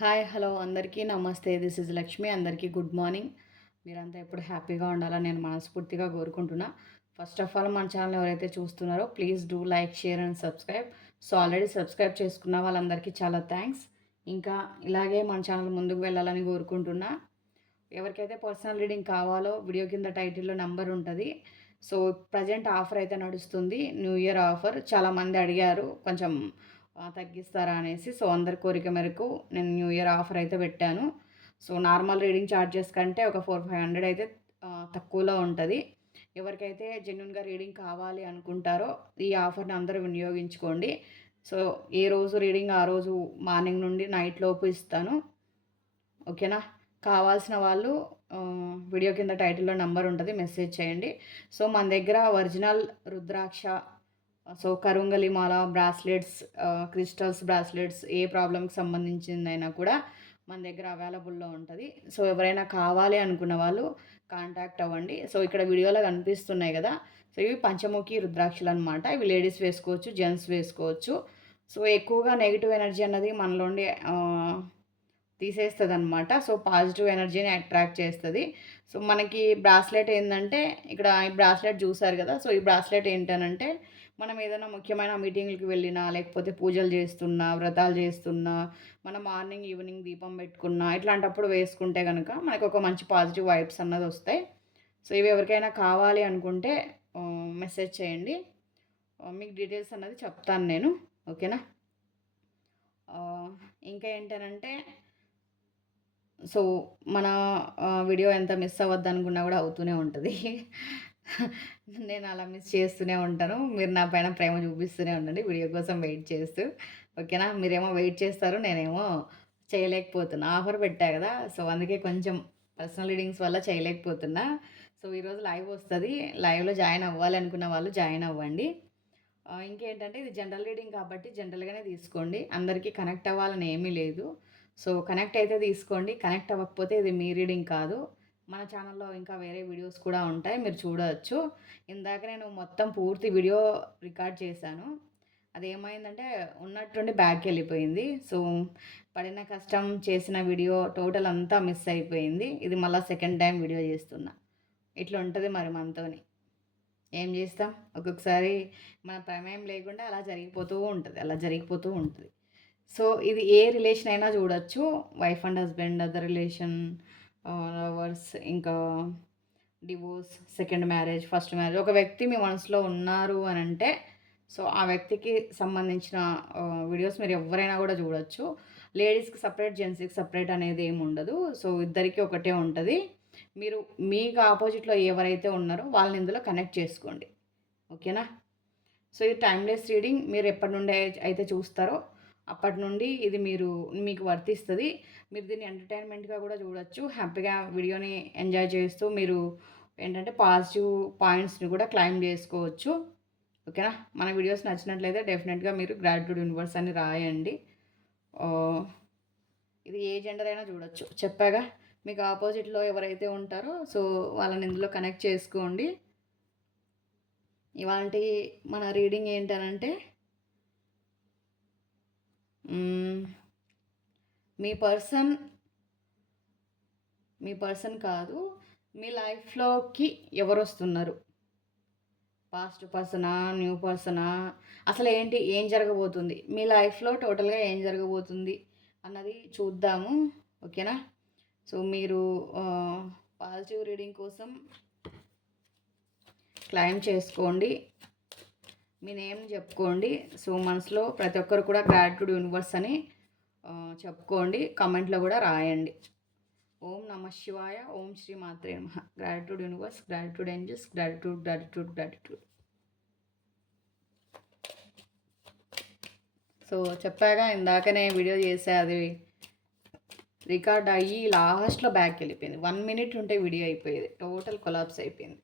Hi hello అందరికీ నమస్తే. This is Lakshmi అందరికీ గుడ్ మార్నింగ్ మీరంతా ఎప్పుడు హ్యాపీగా ఉండాలని నేను మనస్ఫూర్తిగా కోరుకుంటున్నా. ఫస్ట్ ఆఫ్ ఆల్ మన ఛానల్ ఎవరైతే చూస్తున్నారో please do like share and subscribe so already subscribe చేసుకున్న వాళ్ళందరికీ చాలా థ్యాంక్స్ ఇంకా ఇలాగే మన ఛానల్ ముందుకు వెళ్ళాలని కోరుకుంటున్నా. ఎవరికైతే పర్సనల్ రీడింగ్ కావాలో వీడియో కింద టైటిల్లో నెంబర్ ఉంటుంది. సో ప్రజెంట్ ఆఫర్ అయితే నడుస్తుంది. న్యూ ఇయర్ ఆఫర్ చాలామంది అడిగారు. కొంచెం తగ్గిస్తారా అనేసి. సో అందరి కోరిక మేరకు నేను న్యూ ఇయర్ ఆఫర్ అయితే పెట్టాను. సో నార్మల్ రీడింగ్ ఛార్జెస్ కంటే ఒక ఫోర్ ఫైవ్ హండ్రెడ్ అయితే తక్కువలో ఉంటుంది. ఎవరికైతే జెన్యున్గా రీడింగ్ కావాలి అనుకుంటారో ఈ ఆఫర్ని అందరూ వినియోగించుకోండి. సో ఏ రోజు రీడింగ్ ఆ రోజు మార్నింగ్ నుండి నైట్ లోపు ఇస్తాను. ఓకేనా? కావాల్సిన వాళ్ళు వీడియో కింద టైటిల్లో నెంబర్ ఉంటుంది మెసేజ్ చేయండి. సో మన దగ్గర ఒరిజినల్ రుద్రాక్ష సో కరుంగలి మాల బ్రాస్లెట్స్ క్రిస్టల్స్ బ్రాస్లెట్స్ ఏ ప్రాబ్లంకి సంబంధించిందైనా కూడా మన దగ్గర అవైలబుల్లో ఉంటుంది. సో ఎవరైనా కావాలి అనుకున్న వాళ్ళు కాంటాక్ట్ అవ్వండి. సో ఇక్కడ వీడియోలో కనిపిస్తున్నాయి కదా సో ఇవి పంచముఖి రుద్రాక్షలు అనమాట ఇవి లేడీస్ వేసుకోవచ్చు జెంట్స్ వేసుకోవచ్చు. సో ఎక్కువగా నెగిటివ్ ఎనర్జీ అన్నది మనలోండి తీసేస్తుంది అనమాట సో పాజిటివ్ ఎనర్జీని అట్రాక్ట్ చేస్తుంది. సో మనకి బ్రాస్లెట్ ఏంటంటే ఇక్కడ ఈ బ్రాస్లెట్ చూసారు కదా సో ఈ బ్రాస్లెట్ ఏంటనంటే మనం ఏదైనా ముఖ్యమైన మీటింగ్లకు వెళ్ళినా లేకపోతే పూజలు చేస్తున్నా వ్రతాలు చేస్తున్నా మనం మార్నింగ్ ఈవినింగ్ దీపం పెట్టుకున్నా ఇట్లాంటప్పుడు వేసుకుంటే కనుక మనకు ఒక మంచి పాజిటివ్ వైబ్స్ అన్నది వస్తాయి. సో ఇవి ఎవరికైనా కావాలి అనుకుంటే మెసేజ్ చేయండి. మీకు డీటెయిల్స్ అన్నది చెప్తాను నేను. ఓకేనా? ఇంకా ఏంటనంటే సో మన వీడియో ఎంత మిస్ అవ్వద్దు అనుకున్నా కూడా అవుతూనే ఉంటుంది. నేను అలా మిస్ చేస్తూనే ఉంటాను. మీరు నా పైన ప్రేమ చూపిస్తూనే ఉండండి. వీడియో కోసం వెయిట్ చేస్తూ. ఓకేనా? మీరేమో వెయిట్ చేస్తారు నేనేమో చేయలేకపోతున్నా. ఆఫర్ పెట్టా కదా సో అందుకే కొంచెం పర్సనల్ రీడింగ్స్ వల్ల చేయలేకపోతున్నా. సో ఈరోజు లైవ్ వస్తుంది. లైవ్లో జాయిన్ అవ్వాలి అనుకున్న వాళ్ళు జాయిన్ అవ్వండి. ఇంకేంటంటే ఇది జనరల్ రీడింగ్ కాబట్టి జనరల్గానే తీసుకోండి. అందరికీ కనెక్ట్ అవ్వాలని ఏమీ లేదు. సో కనెక్ట్ అయితే తీసుకోండి. కనెక్ట్ అవ్వకపోతే ఇది మీ రీడింగ్ కాదు. మన ఛానల్లో ఇంకా వేరే వీడియోస్ కూడా ఉంటాయి మీరు చూడవచ్చు ఇందాక నేను మొత్తం పూర్తి వీడియో రికార్డ్ చేశాను. అది ఏమైందంటే ఉన్నట్టుండి బ్యాక్ వెళ్ళిపోయింది. సో పడిన కష్టం చేసిన వీడియో టోటల్ అంతా మిస్ అయిపోయింది. ఇది మళ్ళీ సెకండ్ టైం వీడియో చేస్తున్నా. ఇట్లా ఉంటుంది మరి మనతోని. ఏం చేస్తాం? ఒక్కొక్కసారి మన ప్రమేయం లేకుండా అలా జరిగిపోతూ ఉంటుంది అలా జరిగిపోతూ ఉంటుంది. సో ఇది ఏ రిలేషన్ అయినా చూడొచ్చు. Wife and husband other relation lovers ఇంకా divorce second marriage first marriage. ఒక వ్యక్తి మీ మనసులో ఉన్నారు అని అంటే సో ఆ వ్యక్తికి సంబంధించిన వీడియోస్ మీరు ఎవరైనా కూడా చూడొచ్చు. లేడీస్కి సపరేట్ జెంట్స్కి సపరేట్ అనేది ఏమి ఉండదు. సో ఇద్దరికీ ఒకటే ఉంటుంది. మీరు మీకు ఆపోజిట్లో ఎవరైతే ఉన్నారో వాళ్ళని ఇందులో కనెక్ట్ చేసుకోండి. ఓకేనా? సో ఇది టైమ్లెస్ రీడింగ్. మీరు ఎప్పటి నుండి అయితే చూస్తారో అప్పటి నుండి ఇది మీరు మీకు వర్తిస్తుంది. మీరు దీన్ని ఎంటర్టైన్మెంట్గా కూడా చూడొచ్చు. హ్యాపీగా వీడియోని ఎంజాయ్ చేస్తూ మీరు ఏంటంటే పాజిటివ్ పాయింట్స్ని కూడా క్లైమ్ చేసుకోవచ్చు. ఓకేనా? మన వీడియోస్ నచ్చినట్లయితే డెఫినెట్గా మీరు గ్రాటిట్యూడ్ యూనివర్స్ అని రాయండి. ఇది ఏ జెండర్ అయినా చూడొచ్చు. చెప్పాగా మీకు ఆపోజిట్లో ఎవరైతే ఉంటారో సో వాళ్ళని ఇందులో కనెక్ట్ చేసుకోండి. ఇవాళ మన రీడింగ్ ఏంటనంటే Mm. మీ పర్సన్ మీ పర్సన్ కాదు మీ లైఫ్లోకి ఎవరు వస్తున్నారు పాస్ట్ పర్సనా న్యూ పర్సనా? అసలు ఏంటి ఏం జరగబోతుంది? మీ లైఫ్లో టోటల్గా ఏం జరగబోతుంది అన్నది చూద్దాము ఓకేనా? సో మీరు పాజిటివ్ రీడింగ్ కోసం క్లైమ్ చేసుకోండి. మీ నేమ్ చెప్పుకోండి. సో మనసులో ప్రతి ఒక్కరు కూడా గ్రాటిట్యూడ్ యూనివర్స్ అని చెప్పుకోండి. కమెంట్లో కూడా రాయండి. ఓం నమ శివాయ ఓం శ్రీ మాత్రే నమ. Gratitude universe gratitude angels gratitude gratitude gratitude so చెప్పాగా ఇందాకనే వీడియో చేసే అది రికార్డ్ అయ్యి లాస్ట్లో బ్యాక్ వెళ్ళిపోయింది. వన్ మినిట్ ఉంటే వీడియో అయిపోయేది. టోటల్ కొలాప్స్ అయిపోయింది.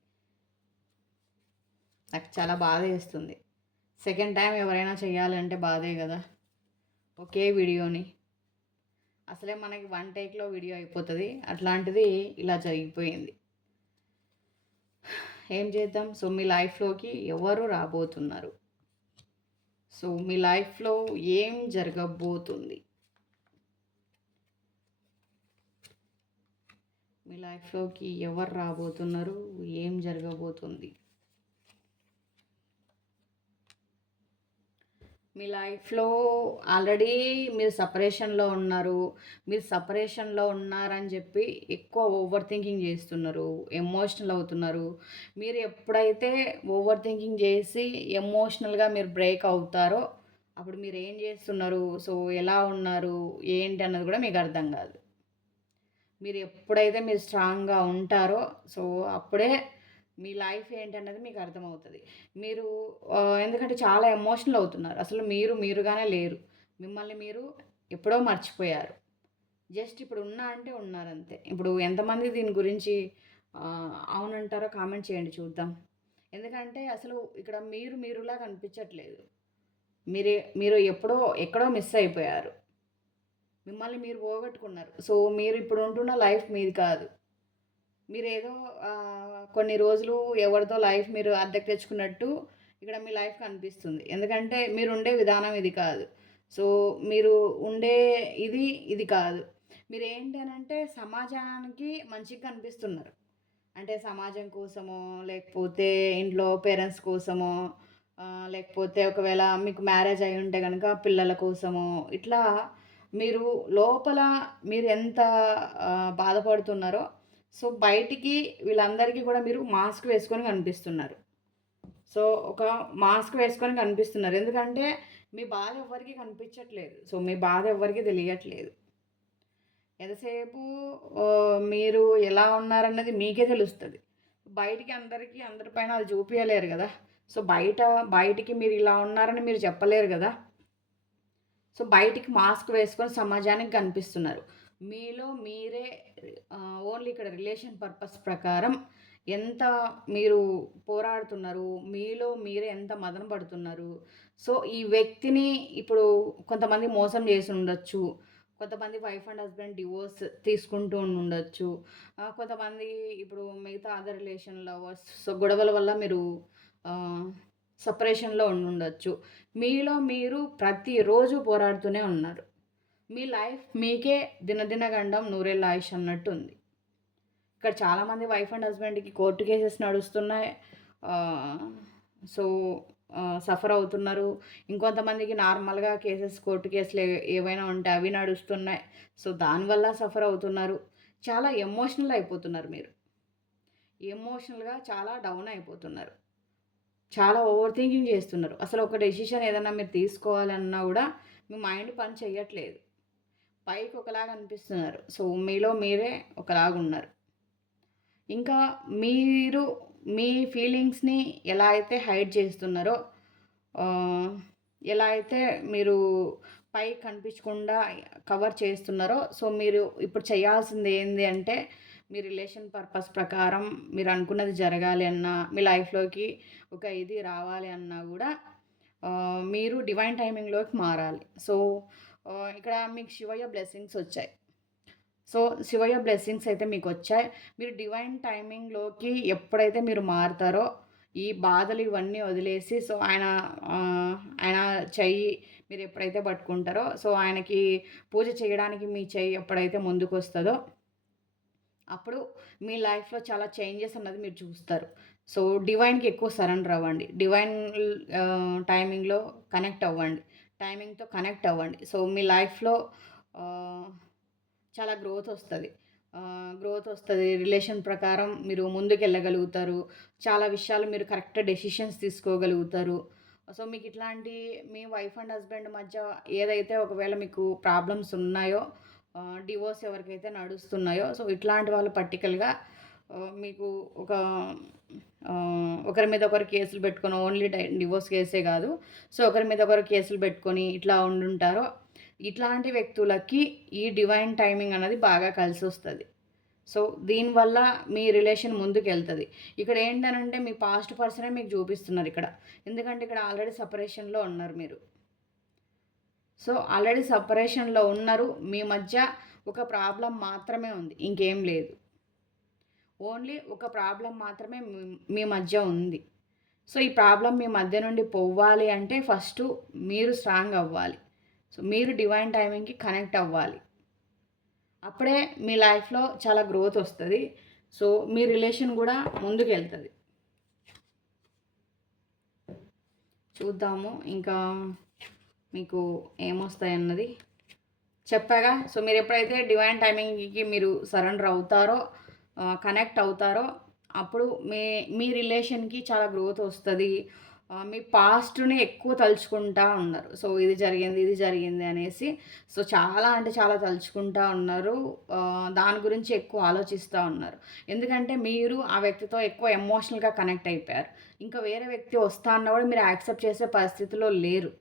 నాకు చాలా బాధ వేస్తుంది. సెకండ్ టైం ఎవరైనా చేయాలంటే బాధే కదా. ఒకే వీడియోని. అసలే మనకి వన్ టేక్లో వీడియో అయిపోతుంది. అట్లాంటిది ఇలా జరిగిపోయింది. ఏం చేద్దాం? సో మీ లైఫ్లోకి ఎవరు రాబోతున్నారు? సో మీ లైఫ్లో ఏం జరగబోతుంది? మీ లైఫ్లోకి ఎవరు రాబోతున్నారు? ఏం జరగబోతుంది? మీ లైఫ్లో ఆల్రెడీ మీరు సపరేషన్లో ఉన్నారు. మీరు సపరేషన్లో ఉన్నారని చెప్పి ఎక్కువ ఓవర్ థింకింగ్ చేస్తున్నారు. ఎమోషనల్ అవుతున్నారు. మీరు ఎప్పుడైతే ఓవర్ థింకింగ్ చేసి ఎమోషనల్గా మీరు బ్రేక్ అవుతారో అప్పుడు మీరు ఏం చేస్తున్నారు? సో ఎలా ఉన్నారు? ఏంటి అన్నది కూడా మీకు అర్థం కాదు. మీరు ఎప్పుడైతే మీరు స్ట్రాంగ్గా ఉంటారో సో అప్పుడే మీ లైఫ్ ఏంటన్నది మీకు అర్థమవుతుంది. మీరు ఎందుకంటే చాలా ఎమోషనల్ అవుతున్నారు. అసలు మీరు మీరుగానే లేరు. మిమ్మల్ని మీరు ఎప్పుడో మర్చిపోయారు. జస్ట్ ఇప్పుడు ఉన్నా అంటే ఉన్నారు అంతే. ఇప్పుడు ఎంతమంది దీని గురించి అవునంటారో కామెంట్ చేయండి చూద్దాం. ఎందుకంటే అసలు ఇక్కడ మీరు మీరులా కనిపించట్లేదు. మీరే మీరు ఎప్పుడో ఎక్కడో మిస్ అయిపోయారు. మిమ్మల్ని మీరు పోగొట్టుకున్నారు. సో మీరు ఇప్పుడు ఉంటున్న లైఫ్ మీది కాదు. మీరు ఏదో కొన్ని రోజులు ఎవరితో లైఫ్ మీరు అద్దెకు తెచ్చుకున్నట్టు ఇక్కడ మీ లైఫ్ కనిపిస్తుంది. ఎందుకంటే మీరు ఉండే విధానం ఇది కాదు. సో మీరు ఉండే ఇది ఇది కాదు. మీరు ఏంటి అని అంటే సమాజానికి మంచిగా కనిపిస్తున్నారు. అంటే సమాజం కోసమో లేకపోతే ఇంట్లో పేరెంట్స్ కోసమో లేకపోతే ఒకవేళ మీకు మ్యారేజ్ అయి ఉంటే కనుక పిల్లల కోసమో ఇట్లా మీరు లోపల మీరు ఎంత బాధపడుతున్నారో సో బయటికి వీళ్ళందరికీ కూడా మీరు మాస్క్ వేసుకొని కనిపిస్తున్నారు. సో ఒక మాస్క్ వేసుకొని కనిపిస్తున్నారు. ఎందుకంటే మీ బాధ ఎవ్వరికి కనిపించట్లేదు. సో మీ బాధ ఎవ్వరికి తెలియట్లేదు. ఎంతసేపు మీరు ఎలా ఉన్నారన్నది మీకే తెలుస్తుంది. బయటికి అందరికీ అందరిపైన అది చూపించలేరు కదా. సో బయట బయటికి మీరు ఇలా ఉన్నారని మీరు చెప్పలేరు కదా. సో బయటికి మాస్క్ వేసుకొని సమాజానికి కనిపిస్తున్నారు. మీలో మీరే ఓన్లీ ఇక్కడ రిలేషన్ పర్పస్ ప్రకారం ఎంత మీరు పోరాడుతున్నారు మీలో మీరే ఎంత మదన పడుతున్నారు. సో ఈ వ్యక్తిని ఇప్పుడు కొంతమంది మోసం చేసి ఉండొచ్చు కొంతమంది వైఫ్ అండ్ హస్బెండ్ డివోర్స్ తీసుకుంటూ ఉండొచ్చు కొంతమంది ఇప్పుడు మిగతా అదర్ రిలేషన్ లవర్స్ సో గొడవల వల్ల మీరు సపరేషన్లో ఉండొచ్చు మీలో మీరు ప్రతిరోజు పోరాడుతూనే ఉన్నారు. మీ లైఫ్ మీకే దినదిన గండం నూరేళ్ళ ఆయుష్ అన్నట్టు ఉంది ఇక్కడ చాలామంది వైఫ్ అండ్ హస్బెండ్కి కోర్టు కేసెస్ నడుస్తున్నాయి. సో సఫర్ అవుతున్నారు. ఇంకొంతమందికి నార్మల్గా కేసెస్ కోర్టు కేసులు ఏవైనా ఉంటే అవి నడుస్తున్నాయి. సో దానివల్ల సఫర్ అవుతున్నారు. చాలా ఎమోషనల్ అయిపోతున్నారు మీరు. ఎమోషనల్గా చాలా డౌన్ అయిపోతున్నారు. చాలా ఓవర్ థింకింగ్ చేస్తున్నారు. అసలు ఒక డెసిషన్ ఏదైనా మీరు తీసుకోవాలన్నా కూడా మీ మైండ్ పని చేయట్లేదు పైకి ఒకలాగా అనిపిస్తున్నారు. సో మీలో మీరే ఒకలాగా ఉన్నారు. ఇంకా మీరు మీ ఫీలింగ్స్ని ఎలా అయితే హైడ్ చేస్తున్నారో ఎలా అయితే మీరు పై కనిపించకుండా కవర్ చేస్తున్నారో సో మీరు ఇప్పుడు చేయాల్సింది ఏంటి అంటే మీ రిలేషన్ పర్పస్ ప్రకారం మీరు అనుకున్నది జరగాలి అన్నా మీ లైఫ్లోకి ఒక ఇది రావాలి అన్నా కూడా మీరు డివైన్ టైమింగ్లోకి మారాలి. సో ఇక్కడ మీకు శివయ్య బ్లెస్సింగ్స్ వచ్చాయి. సో శివయ్య బ్లెస్సింగ్స్ అయితే మీకు వచ్చాయి. మీరు డివైన్ టైమింగ్లోకి ఎప్పుడైతే మీరు మారుతారో ఈ బాధలు ఇవన్నీ వదిలేసి సో ఆయన ఆయన చెయ్యి మీరు ఎప్పుడైతే పట్టుకుంటారో సో ఆయనకి పూజ చేయడానికి మీ చెయ్యి ఎప్పుడైతే ముందుకు వస్తుందో అప్పుడు మీ లైఫ్లో చాలా చేంజెస్ అన్నది మీరు చూస్తారు. సో డివైన్కి ఎక్కువ సరెండర్ అవ్వండి. డివైన్ టైమింగ్లో కనెక్ట్ అవ్వండి. టైమింగ్తో కనెక్ట్ అవ్వండి. సో మీ లైఫ్లో చాలా గ్రోత్ వస్తుంది. గ్రోత్ వస్తుంది. రిలేషన్ ప్రకారం మీరు ముందుకు వెళ్ళగలుగుతారు చాలా విషయాలు మీరు కరెక్ట్ డెసిషన్స్ తీసుకోగలుగుతారు. సో మీకు ఇట్లాంటి మీ వైఫ్ అండ్ హస్బెండ్ మధ్య ఏదైతే ఒకవేళ మీకు ప్రాబ్లమ్స్ ఉన్నాయో డివోర్స్ ఎవరికైతే నడుస్తున్నాయో సో ఇట్లాంటి వాళ్ళు పర్టికల్గా మీకు ఒక ఒకరి మీద ఒకరు కేసులు పెట్టుకొని ఓన్లీ డివోర్స్ కేసే కాదు. సో ఒకరి మీద ఒకరు కేసులు పెట్టుకొని ఇట్లా ఉండుంటారో ఇట్లాంటి వ్యక్తులకి ఈ డివైన్ టైమింగ్ అనేది బాగా కలిసి వస్తుంది సో దీనివల్ల మీ రిలేషన్ ముందుకు వెళ్తుంది ఇక్కడ ఏంటనంటే మీ పాస్ట్ పర్సనే మీకు చూపిస్తున్నారు ఇక్కడ. ఎందుకంటే ఇక్కడ ఆల్రెడీ సపరేషన్లో ఉన్నారు మీరు. సో ఆల్రెడీ సపరేషన్లో ఉన్నారు. మీ మధ్య ఒక ప్రాబ్లం మాత్రమే ఉంది. ఇంకేం లేదు. ఓన్లీ ఒక ప్రాబ్లం మాత్రమే మీ మధ్య ఉంది. సో ఈ ప్రాబ్లం మీ మధ్య నుండి పోవాలి అంటే ఫస్ట్ మీరు స్ట్రాంగ్ అవ్వాలి. సో మీరు డివైన్ టైమింగ్కి కనెక్ట్ అవ్వాలి. అప్పుడే మీ లైఫ్లో చాలా గ్రోత్ వస్తుంది. సో మీ రిలేషన్ కూడా ముందుకు వెళ్తుంది చూద్దాము ఇంకా మీకు ఏమొస్తాయి అన్నది చెప్పాగా. సో మీరు ఎప్పుడైతే డివైన్ టైమింగ్కి మీరు సరెండర్ అవుతారో కనెక్ట్ అవుతారో అప్పుడు మీ మీ రిలేషన్కి చాలా గ్రోత్ వస్తుంది. మీ పాస్ట్ని ఎక్కువ తలుచుకుంటా ఉన్నారు. సో ఇది జరిగింది ఇది జరిగింది అనేసి. సో చాలా అంటే చాలా తలుచుకుంటా ఉన్నారు. దాని గురించి ఎక్కువ ఆలోచిస్తూ ఉన్నారు. ఎందుకంటే మీరు ఆ వ్యక్తితో ఎక్కువ ఎమోషనల్గా కనెక్ట్ అయిపోయారు. ఇంకా వేరే వ్యక్తి వస్తా అన్న కూడా మీరు యాక్సెప్ట్ చేసే పరిస్థితిలో లేరు.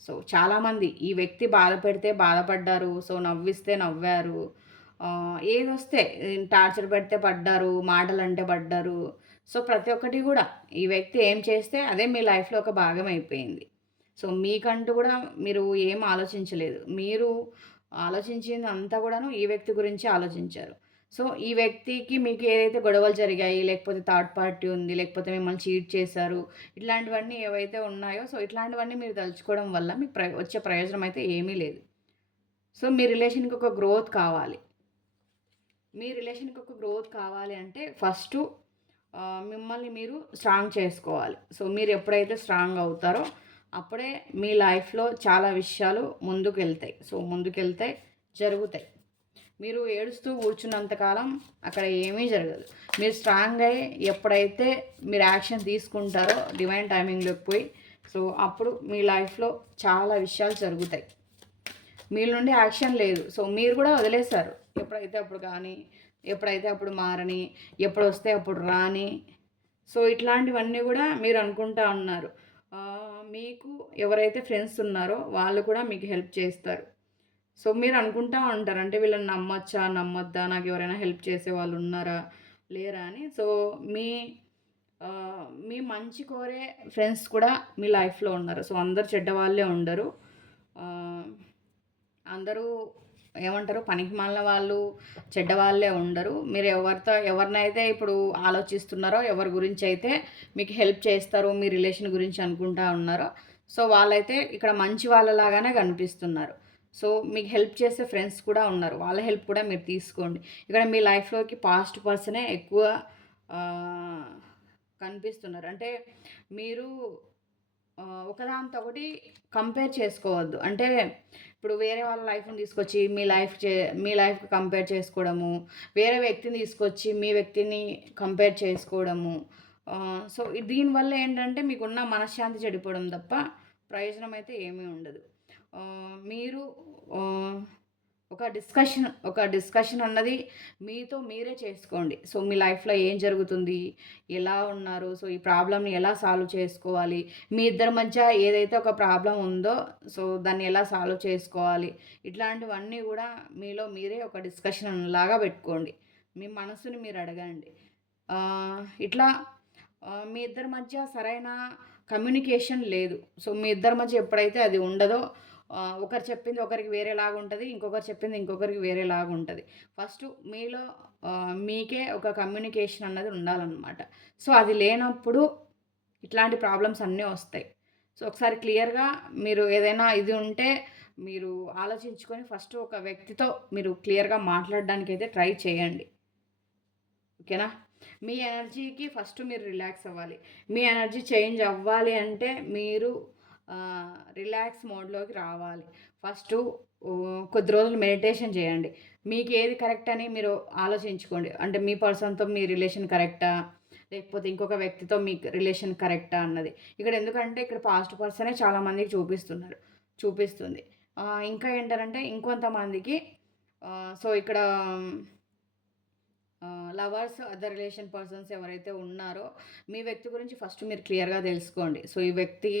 సో చాలామంది ఈ వ్యక్తి బాధ పెడితే బాధపడ్డారు. సో నవ్విస్తే నవ్వారు. ఏదొస్తే టార్చర్ పెడితే పడ్డారు మాటలు అంటే పడ్డారు. సో ప్రతి ఒక్కటి కూడా ఈ వ్యక్తి ఏం చేస్తే అదే మీ లైఫ్లో ఒక భాగం అయిపోయింది. సో మీకంటూ కూడా మీరు ఏం ఆలోచించలేదు. మీరు ఆలోచించింది అంతా కూడాను ఈ వ్యక్తి గురించి ఆలోచించారు. సో ఈ వ్యక్తికి మీకు ఏదైతే గొడవలు జరిగాయి లేకపోతే థర్డ్ పార్టీ ఉంది లేకపోతే మిమ్మల్ని చీట్ చేశారు ఇట్లాంటివన్నీ ఏవైతే ఉన్నాయో సో ఇట్లాంటివన్నీ మీరు తలుచుకోవడం వల్ల మీకు ప్ర వచ్చే ప్రయోజనం అయితే ఏమీ లేదు. సో మీ రిలేషన్కి ఒక గ్రోత్ కావాలి. మీ రిలేషన్కి ఒక గ్రోత్ కావాలి అంటే ఫస్ట్ మిమ్మల్ని మీరు స్ట్రాంగ్ చేసుకోవాలి. సో మీరు ఎప్పుడైతే స్ట్రాంగ్ అవుతారో అప్పుడే మీ లైఫ్లో చాలా విషయాలు ముందుకు వెళ్తాయి సో ముందుకు వెళ్తాయి జరుగుతాయి. మీరు ఏడుస్తూ కూర్చున్నంతకాలం అక్కడ ఏమీ జరగదు. మీరు స్ట్రాంగ్ అయ్యి ఎప్పుడైతే మీరు యాక్షన్ తీసుకుంటారో డివైన్ టైమింగ్లోకి పోయి సో అప్పుడు మీ లైఫ్లో చాలా విషయాలు జరుగుతాయి. మీ నుండి యాక్షన్ లేదు. సో మీరు కూడా వదిలేశారు. ఎప్పుడైతే అప్పుడు కానీ ఎప్పుడైతే అప్పుడు మారని ఎప్పుడు వస్తే అప్పుడు రాని. సో ఇట్లాంటివన్నీ కూడా మీరు అనుకుంటా ఉన్నారు. మీకు ఎవరైతే ఫ్రెండ్స్ ఉన్నారో వాళ్ళు కూడా మీకు హెల్ప్ చేస్తారు. సో మీరు అనుకుంటా ఉంటారు. అంటే వీళ్ళని నమ్మొచ్చా నమ్మొద్దా? నాకు ఎవరైనా హెల్ప్ చేసే వాళ్ళు ఉన్నారా? లేరా అని. సో మీ మీ మంచి కోరే ఫ్రెండ్స్ కూడా మీ లైఫ్లో ఉన్నారు. సో అందరు చెడ్డ వాళ్ళే ఉండరు అందరూ ఏమంటారు? పనికి మాలిన వాళ్ళు చెడ్డవాళ్ళే ఉండరు. మీరు ఎవరితో ఎవరినైతే ఇప్పుడు ఆలోచిస్తున్నారో ఎవరి గురించి అయితే మీకు హెల్ప్ చేస్తారో మీ రిలేషన్ గురించి అనుకుంటా ఉన్నారో సో వాళ్ళైతే ఇక్కడ మంచి వాళ్ళలాగానే కనిపిస్తున్నారు. సో మీకు హెల్ప్ చేసే ఫ్రెండ్స్ కూడా ఉన్నారు. వాళ్ళ హెల్ప్ కూడా మీరు తీసుకోండి. ఇక్కడ మీ లైఫ్లోకి పాస్ట్ పర్సనే ఎక్కువ కనిపిస్తున్నారు. అంటే మీరు ఒకదాంతో ఒకటి కంపేర్ చేసుకోవద్దు. అంటే ఇప్పుడు వేరే వాళ్ళ లైఫ్ని తీసుకొచ్చి మీ లైఫ్ చే మీ లైఫ్కి కంపేర్ చేసుకోవడము వేరే వ్యక్తిని తీసుకొచ్చి మీ వ్యక్తిని కంపేర్ చేసుకోవడము సో దీనివల్ల ఏంటంటే మీకున్న మనశ్శాంతి చెడిపోవడం తప్ప ప్రయోజనం అయితే ఏమీ ఉండదు. మీరు ఒక డిస్కషన్ ఒక డిస్కషన్ అన్నది మీతో మీరే చేసుకోండి. సో మీ లైఫ్లో ఏం జరుగుతుంది? ఎలా ఉన్నారు? సో ఈ ప్రాబ్లమ్ని ఎలా సాల్వ్ చేసుకోవాలి? మీ ఇద్దరి మధ్య ఏదైతే ఒక ప్రాబ్లం ఉందో సో దాన్ని ఎలా సాల్వ్ చేసుకోవాలి? ఇట్లాంటివన్నీ కూడా మీలో మీరే ఒక డిస్కషన్ లాగా పెట్టుకోండి. మీ మనసుని మీరు అడగండి. ఇట్లా మీ ఇద్దరి మధ్య సరైన కమ్యూనికేషన్ లేదు. సో మీ ఇద్దరి మధ్య ఎప్పుడైతే అది ఉండదో ఒకరు చెప్పింది ఒకరికి వేరేలాగా ఉంటుంది ఇంకొకరు చెప్పింది ఇంకొకరికి వేరేలాగా ఉంటుంది. ఫస్ట్ మీలో మీకే ఒక కమ్యూనికేషన్ అన్నది ఉండాలన్నమాట. సో అది లేనప్పుడు ఇట్లాంటి ప్రాబ్లమ్స్ అన్నీ వస్తాయి. సో ఒకసారి క్లియర్గా మీరు ఏదైనా ఇది ఉంటే మీరు ఆలోచించుకొని ఫస్ట్ ఒక వ్యక్తితో మీరు క్లియర్గా మాట్లాడడానికి అయితే ట్రై చేయండి. ఓకేనా మీ ఎనర్జీకి ఫస్ట్ మీరు రిలాక్స్ అవ్వాలి. మీ ఎనర్జీ చేంజ్ అవ్వాలి అంటే మీరు రిలాక్స్ మోడ్లోకి రావాలి. ఫస్ట్ కొద్ది రోజులు మెడిటేషన్ చేయండి. మీకు ఏది కరెక్ట్ అని మీరు ఆలోచించుకోండి. అంటే మీ పర్సన్తో మీ రిలేషన్ కరెక్టా? లేకపోతే ఇంకొక వ్యక్తితో మీ రిలేషన్ కరెక్టా అన్నది. ఇక్కడ ఎందుకంటే ఇక్కడ పాస్ట్ పర్సనే చాలామందికి చూపిస్తున్నారు. చూపిస్తుంది. ఇంకా ఏంటంటే ఇంకొంతమందికి సో ఇక్కడ లవర్స్ అదర్ రిలేషన్ పర్సన్స్ ఎవరైతే ఉన్నారో మీ వ్యక్తి గురించి ఫస్ట్ మీరు క్లియర్గా తెలుసుకోండి. సో ఈ వ్యక్తి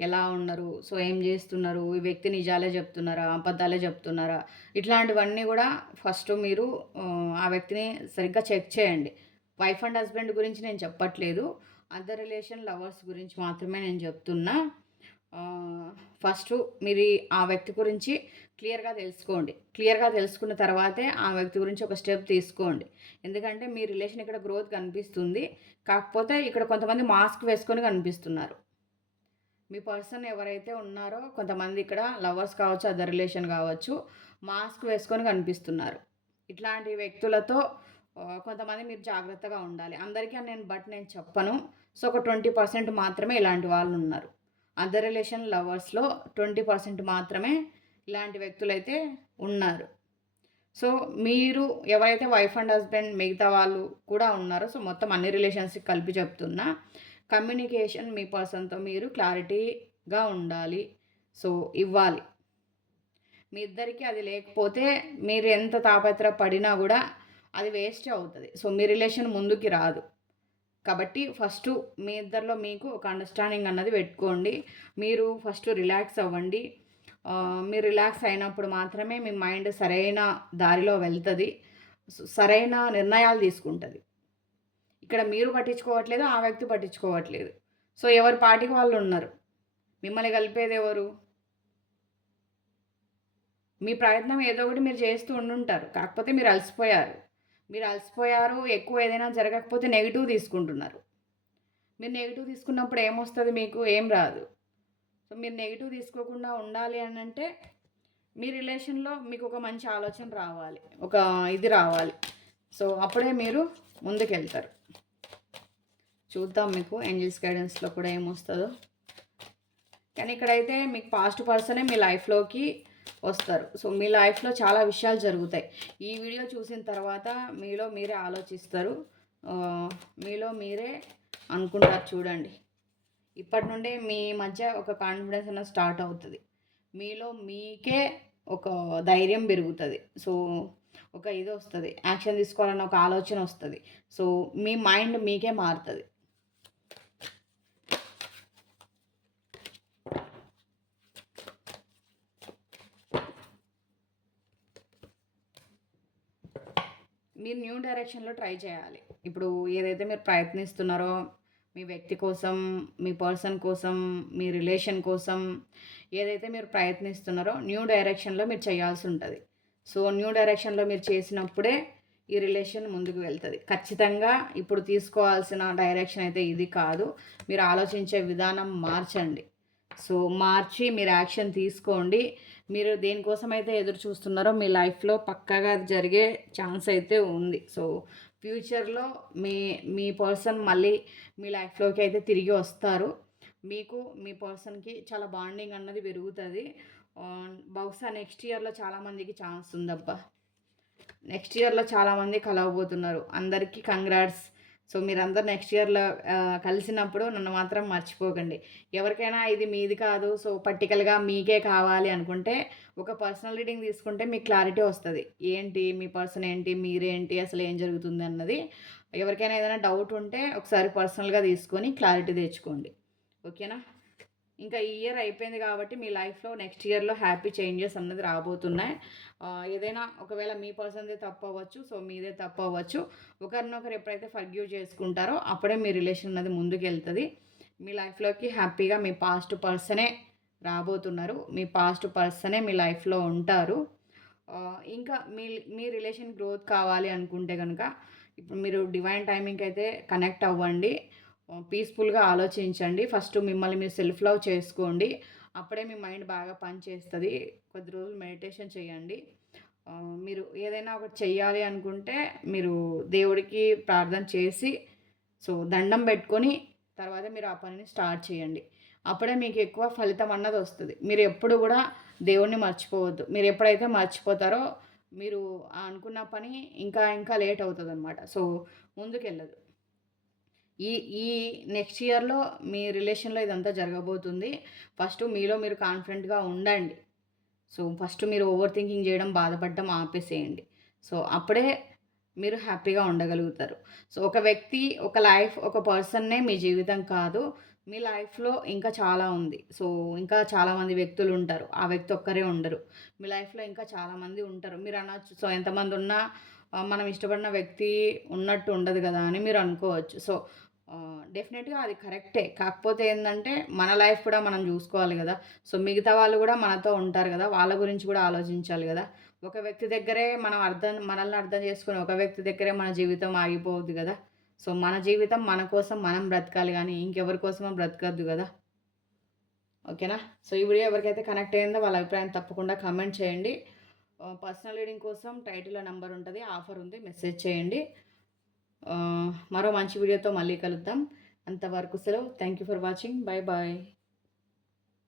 ఎలా ఉన్నారు? సో ఏం చేస్తున్నారు? ఈ వ్యక్తి నిజాలే చెప్తున్నారా? అబద్ధాలే చెప్తున్నారా? ఇట్లాంటివన్నీ కూడా ఫస్ట్ మీరు ఆ వ్యక్తిని సరిగ్గా చెక్ చేయండి. వైఫ్ అండ్ హస్బెండ్ గురించి నేను చెప్పట్లేదు. అదర్ రిలేషన్ లవర్స్ గురించి మాత్రమే నేను చెప్తున్నా. ఫస్ట్ మీరు ఆ వ్యక్తి గురించి క్లియర్గా తెలుసుకోండి. క్లియర్గా తెలుసుకున్న తర్వాతే ఆ వ్యక్తి గురించి ఒక స్టెప్ తీసుకోండి. ఎందుకంటే మీ రిలేషన్ ఇక్కడ గ్రోత్ కనిపిస్తుంది. కాకపోతే ఇక్కడ కొంతమంది మాస్క్ వేసుకొని కనిపిస్తున్నారు. మీ పర్సన్ ఎవరైతే ఉన్నారో కొంతమంది ఇక్కడ లవర్స్ కావచ్చు అదర్ రిలేషన్ కావచ్చు మాస్క్ వేసుకొని కనిపిస్తున్నారు. ఇట్లాంటి వ్యక్తులతో కొంతమంది మీరు జాగ్రత్తగా ఉండాలి. అందరికీ నేను బట్ నేను చెప్పను. సో ఒక ట్వంటీ పర్సెంట్ మాత్రమే ఇలాంటి వాళ్ళు ఉన్నారు. అదర్ రిలేషన్ లవర్స్లో ట్వంటీ పర్సెంట్ మాత్రమే ఇలాంటి వ్యక్తులైతే ఉన్నారు. సో మీరు ఎవరైతే వైఫ్ అండ్ హస్బెండ్ మిగతా వాళ్ళు కూడా ఉన్నారో సో మొత్తం అన్ని రిలేషన్స్కి కలిపి చెప్తున్నా కమ్యూనికేషన్ మీ పర్సన్తో మీరు క్లారిటీగా ఉండాలి. సో ఇవ్వాలి. మీ ఇద్దరికి అది లేకపోతే మీరు ఎంత తాపత్ర పడినా కూడా అది వేస్ట్ అవుతుంది. సో మీ రిలేషన్ ముందుకి రాదు. కాబట్టి ఫస్ట్ మీ ఇద్దరిలో మీకు ఒక అండర్స్టాండింగ్ అన్నది పెట్టుకోండి. మీరు ఫస్ట్ రిలాక్స్ అవ్వండి. మీరు రిలాక్స్ అయినప్పుడు మాత్రమే మీ మైండ్ సరైన దారిలో వెళ్తుంది. సరైన నిర్ణయాలు తీసుకుంటుంది. ఇక్కడ మీరు పట్టించుకోవట్లేదు ఆ వ్యక్తి పట్టించుకోవట్లేదు. సో ఎవరి పాటికి వాళ్ళు ఉన్నారు? మిమ్మల్ని కలిపేది ఎవరు? మీ ప్రయత్నం ఏదో ఒకటి మీరు చేస్తూ ఉండుంటారు. కాకపోతే మీరు అలసిపోయారు. మీరు అలసిపోయారు ఎక్కువ ఏదైనా జరగకపోతే నెగిటివ్ తీసుకుంటున్నారు. మీరు నెగిటివ్ తీసుకున్నప్పుడు ఏమొస్తుంది మీకు? ఏం రాదు. సో మీరు నెగిటివ్ తీసుకోకుండా ఉండాలి అని అంటే మీ రిలేషన్లో మీకు ఒక మంచి ఆలోచన రావాలి. ఒక ఇది రావాలి. సో అప్పుడే మీరు ముందుకెళ్తారు. చూద్దాం మీకు ఏంజిల్స్ గైడెన్స్లో కూడా ఏమొస్తుందో. కానీ ఇక్కడైతే మీకు పాస్ట్ పర్సనే మీ లైఫ్లోకి వస్తారు. సో మీ లైఫ్లో చాలా విషయాలు జరుగుతాయి. ఈ వీడియో చూసిన తర్వాత మీలో మీరే ఆలోచిస్తారు. మీలో మీరే అనుకుంటారు చూడండి. ఇప్పటి నుండే మీ మధ్య ఒక కాన్ఫిడెన్స్ అనేది స్టార్ట్ అవుతుంది. మీలో మీకే ఒక ధైర్యం పెరుగుతుంది. సో ఒక ఇది వస్తుంది. యాక్షన్ తీసుకోవాలన్న ఒక ఆలోచన వస్తుంది. సో మీ మైండ్ మీకే మారుతుంది. మీరు న్యూ డైరెక్షన్లో ట్రై చేయాలి. ఇప్పుడు ఏదైతే మీరు ప్రయత్నిస్తున్నారో మీ వ్యక్తి కోసం మీ పర్సన్ కోసం మీ రిలేషన్ కోసం ఏదైతే మీరు ప్రయత్నిస్తున్నారో న్యూ డైరెక్షన్లో మీరు చేయాల్సి ఉంటుంది. సో న్యూ డైరెక్షన్లో మీరు చేసినప్పుడే ఈ రిలేషన్ ముందుకు వెళ్తుంది. ఖచ్చితంగా ఇప్పుడు తీసుకోవాల్సిన డైరెక్షన్ అయితే ఇది కాదు. మీరు ఆలోచించే విధానం మార్చండి. సో మార్చి మీరు యాక్షన్ తీసుకోండి. మీరు దేనికోసం అయితే ఎదురు చూస్తున్నారో మీ లైఫ్లో పక్కాగా అది జరిగే ఛాన్స్ అయితే ఉంది. సో ఫ్యూచర్లో మీ మీ పర్సన్ మళ్ళీ మీ లైఫ్లోకి అయితే తిరిగి వస్తారు. మీకు మీ పర్సన్కి చాలా బాండింగ్ అన్నది పెరుగుతుంది. బహుశా నెక్స్ట్ ఇయర్లో చాలామందికి ఛాన్స్ ఉందబ్బా. నెక్స్ట్ ఇయర్లో చాలామంది కలవబోతున్నారు. అందరికీ కంగ్రాట్స్. సో మీరందరూ నెక్స్ట్ ఇయర్లో కలిసినప్పుడు నన్ను మాత్రం మర్చిపోకండి. ఎవరికైనా ఇది మీది కాదు. సో పర్టికల్గా మీకే కావాలి అనుకుంటే ఒక పర్సనల్ రీడింగ్ తీసుకుంటే మీకు క్లారిటీ వస్తుంది. ఏంటి? మీ పర్సన్ ఏంటి? మీరేంటి? అసలు ఏం జరుగుతుంది అన్నది. ఎవరికైనా ఏదైనా డౌట్ ఉంటే ఒకసారి పర్సనల్గా తీసుకొని క్లారిటీ తెచ్చుకోండి. ఓకేనా? ఇంకా ఈ ఇయర్ అయిపోయింది కాబట్టి మీ లైఫ్లో నెక్స్ట్ ఇయర్లో హ్యాపీ చేంజెస్ అన్నది రాబోతున్నాయి. ఏదైనా ఒకవేళ మీ పర్సన్దే తప్పు అవ్వచ్చు సో మీదే తప్పు అవ్వచ్చు. ఒకరినొకరు ఎప్పుడైతే ఫర్గ్యూ చేసుకుంటారో అప్పుడే మీ రిలేషన్ అనేది ముందుకెళ్తుంది. మీ లైఫ్లోకి హ్యాపీగా మీ పాస్ట్ పర్సనే రాబోతున్నారు. మీ పాస్ట్ పర్సనే మీ లైఫ్లో ఉంటారు. ఇంకా మీ మీ రిలేషన్ గ్రోత్ కావాలి అనుకుంటే కనుక ఇప్పుడు మీరు డివైన్ టైమింగ్కి అయితే కనెక్ట్ అవ్వండి. పీస్ఫుల్గా ఆలోచించండి. ఫస్ట్ మిమ్మల్ని మీరు సెల్ఫ్ లవ్ చేసుకోండి. అప్పుడే మీ మైండ్ బాగా పనిచేస్తుంది. కొద్ది రోజులు మెడిటేషన్ చేయండి. మీరు ఏదైనా ఒకటి చెయ్యాలి అనుకుంటే మీరు దేవుడికి ప్రార్థన చేసి సో దండం పెట్టుకొని తర్వాత మీరు ఆ పనిని స్టార్ట్ చేయండి. అప్పుడే మీకు ఎక్కువ ఫలితం అన్నది వస్తుంది. మీరు ఎప్పుడు కూడా దేవుణ్ణి మర్చిపోవద్దు. మీరు ఎప్పుడైతే మర్చిపోతారో మీరు అనుకున్న పని ఇంకా ఇంకా లేట్ అవుతుంది అనమాట సో ముందుకెళ్ళదు. ఈ ఈ నెక్స్ట్ ఇయర్లో మీ రిలేషన్లో ఇదంతా జరగబోతుంది. ఫస్ట్ మీలో మీరు కాన్ఫిడెంట్గా ఉండండి. సో ఫస్ట్ మీరు ఓవర్ థింకింగ్ చేయడం బాధపడడం ఆపేసేయండి. సో అప్పుడే మీరు హ్యాపీగా ఉండగలుగుతారు. సో ఒక వ్యక్తి ఒక లైఫ్ ఒక పర్సన్నే మీ జీవితం కాదు. మీ లైఫ్లో ఇంకా చాలా ఉంది. సో ఇంకా చాలామంది వ్యక్తులు ఉంటారు. ఆ వ్యక్తి ఒక్కరే ఉండరు. మీ లైఫ్లో ఇంకా చాలామంది ఉంటారు. మీరు అనొచ్చు. సో ఎంతమంది ఉన్నా మనం ఇష్టపడిన వ్యక్తి ఉన్నట్టు ఉండదు కదా అని మీరు అనుకోవచ్చు. సో డెఫినెట్గా అది కరెక్టే. కాకపోతే ఏంటంటే మన లైఫ్ కూడా మనం చూసుకోవాలి కదా. సో మిగతా వాళ్ళు కూడా మనతో ఉంటారు కదా. వాళ్ళ గురించి కూడా ఆలోచించాలి కదా. ఒక వ్యక్తి దగ్గరే మనం అర్థం మనల్ని అర్థం చేసుకుని ఒక వ్యక్తి దగ్గరే మన జీవితం ఆగిపోవద్దు కదా. సో మన జీవితం మన కోసం మనం బ్రతకాలి కానీ ఇంకెవరి కోసమో బ్రతకద్దు కదా. ఓకేనా? సో ఈ వీడియో ఎవరికైతే కనెక్ట్ అయిందో వాళ్ళ అభిప్రాయం తప్పకుండా కమెంట్ చేయండి. పర్సనల్ రీడింగ్ కోసం టైటిల్లో నెంబర్ ఉంటుంది ఆఫర్ ఉంది మెసేజ్ చేయండి. మరో మంచి వీడియోతో మళ్ళీ కలుద్దాం. అంతవరకు సెలవు. Thank you for watching bye bye